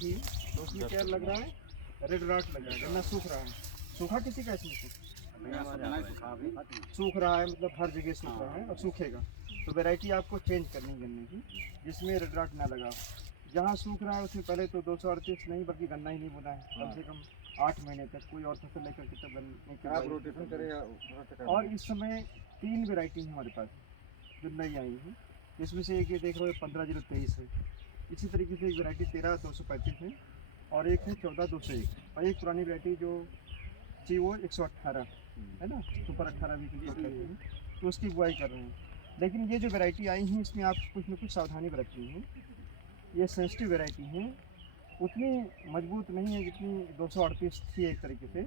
देखिए तो उसमें क्या लग रहा है, रेड रॉट लग रहा है, गन्ना सूख रहा है। सूखा किसी का इसमें सूख रहा है, मतलब हर जगह सूख रहा है और सूखेगा। तो वैरायटी आपको चेंज करनी है गन्ने की, जिसमें रेड रॉट ना लगा हो। जहाँ सूख रहा है उससे पहले तो 238 नहीं बल्कि गन्ना ही नहीं बोना है, कम से कम 8 महीने तक कोई और फसल लेकर के तब गन्ने की आप रोटेशन करें। और इस समय 3 वैरायटी है हमारे पास जो नई आई है, जिसमें से एक ये देख रहे हो 15-023 है। इसी तरीके से एक वैरायटी 13-235 है और एक है 14-201 और एक पुरानी वैरायटी जो थी वो 118 है ना, सुपर 18 भी कहते हैं, तो उसकी बुआई कर रहे हैं। लेकिन ये जो वैरायटी आई है इसमें आप कुछ न कुछ सावधानी बरतनी है। ये सेंसिटिव वैरायटी है, उतनी मजबूत नहीं है जितनी 238 थी एक तरीके से।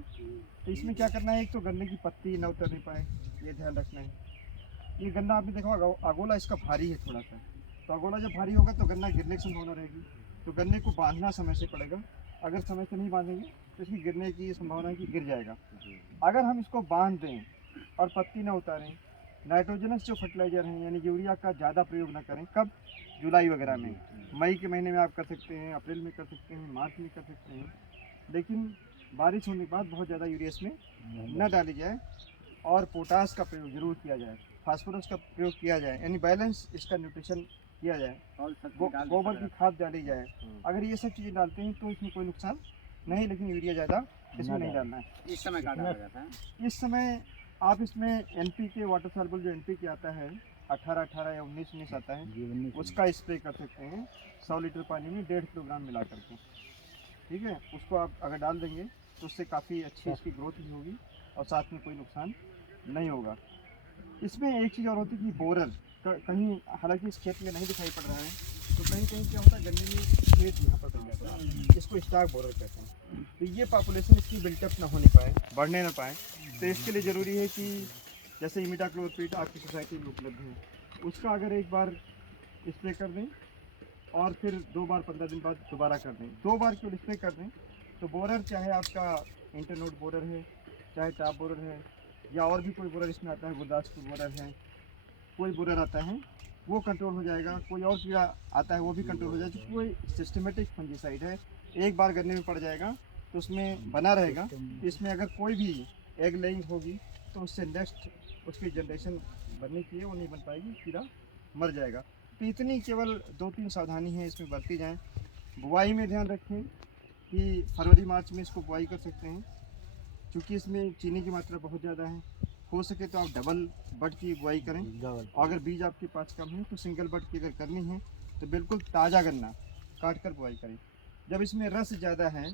तो इसमें क्या करना है, एक तो गन्ने की पत्ती न उतरने पाए, ये ध्यान रखना है। ये गन्ना आपने देखा होगा अगोला इसका भारी है थोड़ा सा, तो अगोला जब भारी होगा तो गन्ना गिरने की संभावना रहेगी। तो गन्ने को बांधना समय से पड़ेगा, अगर समय से नहीं बांधेंगे तो इसकी गिरने की संभावना है कि गिर जाएगा। अगर हम इसको बांध दें और पत्ती ना उतारें, नाइट्रोजनस जो फर्टिलाइज़र हैं यानी यूरिया का ज़्यादा प्रयोग ना करें, कब, जुलाई वगैरह में, मई के महीने में आप कर सकते हैं, अप्रैल में कर सकते हैं, मार्च में कर सकते हैं, लेकिन बारिश होने के बाद बहुत ज़्यादा यूरिया इसमें न डाली जाए और पोटास का प्रयोग जरूर किया जाए, फास्फोरस का प्रयोग किया जाए, यानी बैलेंस इसका न्यूट्रिशन किया जाए, गोबर की खाद डाली जाए। अगर ये सब चीज़ें डालते हैं तो इसमें कोई नुकसान नहीं, लेकिन यूरिया ज़्यादा इसमें नहीं डालना है। इस समय काटा हो जाता है। इस समय आप इसमें NPK वाटर सॉल्युबल जो NPK आता है 18-18 या 19-19 आता है, उसका स्प्रे कर सकते हैं 100 लीटर पानी में 1.5 किलोग्राम मिला करके, ठीक है। उसको आप अगर डाल देंगे तो उससे काफ़ी अच्छी इसकी ग्रोथ भी होगी और साथ में कोई नुकसान नहीं होगा। इसमें एक चीज़ और होती है कि बोरर कहीं, हालांकि इस खेत में नहीं दिखाई पड़ रहा है, तो कहीं कहीं क्या होता है गन्ने में खेत यहाँ पर बन जाता है, इसको स्टाक बोरर कहते हैं। तो ये पॉपुलेशन इसकी बिल्टअप ना होने पाए, बढ़ने ना पाए, तो इसके लिए ज़रूरी है कि जैसे इमिडाक्लोरपिड आपकी सोसाइटी में उपलब्ध है, उसका अगर एक बार स्प्रे कर दें और फिर 2 बार 15 दिन बाद दोबारा कर दें, 2 बार केवल स्प्रे कर दें, तो बोरर चाहे आपका इंटरनोड बोरर है, चाहे टॉप बोरर है, या और भी कोई बोरर इसमें आता है, गुरदासपुर बोरर है, कोई बोरर आता है वो कंट्रोल हो जाएगा, कोई और कीड़ा आता है वो भी कंट्रोल हो जाएगा। क्योंकि कोई सिस्टमेटिक फंजीसाइड है, एक बार गन्ने में पड़ जाएगा तो उसमें बना रहेगा। इसमें अगर कोई भी एग लेइंग होगी तो उससे नेक्स्ट उसकी जनरेशन बननी चाहिए, वो नहीं बन पाएगी, कीड़ा मर जाएगा। तो इतनी केवल 2-3 सावधानी है इसमें बरती जाएँ। बुआई में ध्यान रखें कि फरवरी-मार्च में इसको बुआई कर सकते हैं, क्योंकि इसमें चीनी की मात्रा बहुत ज़्यादा है। हो सके तो आप डबल बड की बुआई करें, और अगर बीज आपके पास कम है तो सिंगल बड की अगर करनी है तो बिल्कुल ताज़ा गन्ना काट कर बुआई करें। जब इसमें रस ज़्यादा है,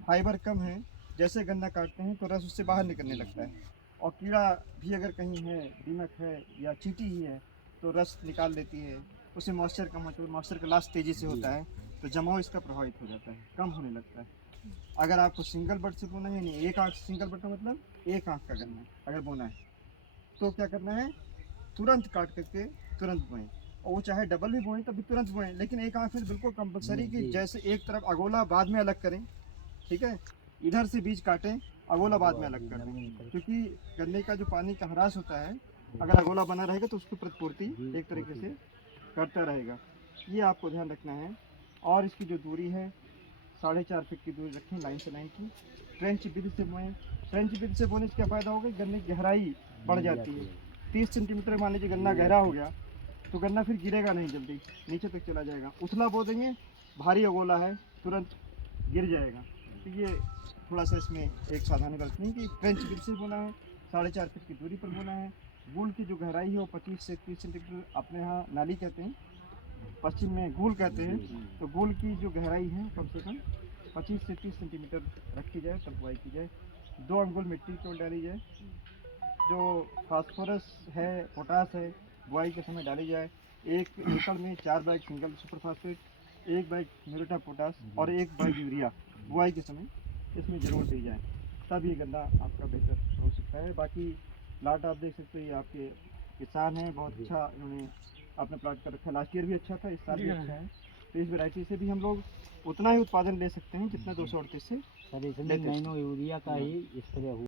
फाइबर कम है, जैसे गन्ना काटते हैं तो रस उससे बाहर निकलने लगता है, और कीड़ा भी अगर कहीं है, दीमक है या चींटी ही है तो रस निकाल लेती है, उससे मॉइस्चर कम होता है, मॉइस्चर का लॉस तेज़ी से होता है, तो जमाव इसका प्रभावित हो जाता है, कम होने लगता है। अगर आपको सिंगल बड से बोना है, नहीं एक आँख, सिंगल बड का मतलब एक आँख का गन्ना अगर बोना है तो क्या करना है, तुरंत काट करके तुरंत बोएं, और वो चाहे डबल भी बोएं तब भी तुरंत बोएं, लेकिन एक आँख में बिल्कुल कंपलसरी कि जैसे एक तरफ अगोला बाद में अलग करें, ठीक है, इधर से बीज काटें, अगोला बाद में अलग कर दें, क्योंकि गन्ने का जो पानी का ह्रास होता है, अगर अगोला बना रहेगा तो उसकी प्रतिपूर्ति एक तरीके से करता रहेगा, ये आपको ध्यान रखना है। और इसकी जो दूरी है 4.5 फीट की दूरी रखें लाइन से लाइन की। ट्रेंच विधि से बोएं, ट्रेंच विधि से बोने से क्या फ़ायदा होगा, गन्ने की गहराई बढ़ जाती है। 30 सेंटीमीटर मान लीजिए गन्ना गहरा हो गया तो गन्ना फिर गिरेगा नहीं, जल्दी नीचे तक चला जाएगा। उथला बो देंगे, भारी अगोला है, तुरंत गिर जाएगा। तो ये थोड़ा सा इसमें एक सावधानी बरतनी है कि ट्रेंच विधि से बोना है, 4.5 फीट की दूरी पर बोना है। गुल की जो गहराई है वो 25 से 30 सेंटीमीटर, अपने यहाँ नाली कहते हैं, पश्चिम में गूल कहते हैं, तो गूल की जो गहराई है कम से कम 25 से 30 सेंटीमीटर रखी जाए, तब बुआई की जाए। 2 अंगुल मिट्टी को डाली जाए। जो फास्फोरस है, पोटास है, बुआई के समय डाली जाए। 1 एकड़ में 4 bag single super phosphate, 1 bag muriate of potash और 1 बैग यूरिया बुआई के समय इसमें ज़रूर दी जाए, तब ये गन्ना आपका बेहतर हो सकता है। बाकी प्लाट आप देख सकते हो, ये आपके किसान हैं, बहुत अच्छा इन्होंने अपना प्लाट कर रखा है, लास्ट ईयर भी अच्छा था, इस साल भी अच्छा है। तो इस वैरायटी से भी हम लोग उतना ही उत्पादन ले सकते हैं जितना 238 से सर इसमें नैनो यूरिया का ही स्प्रे हुआ।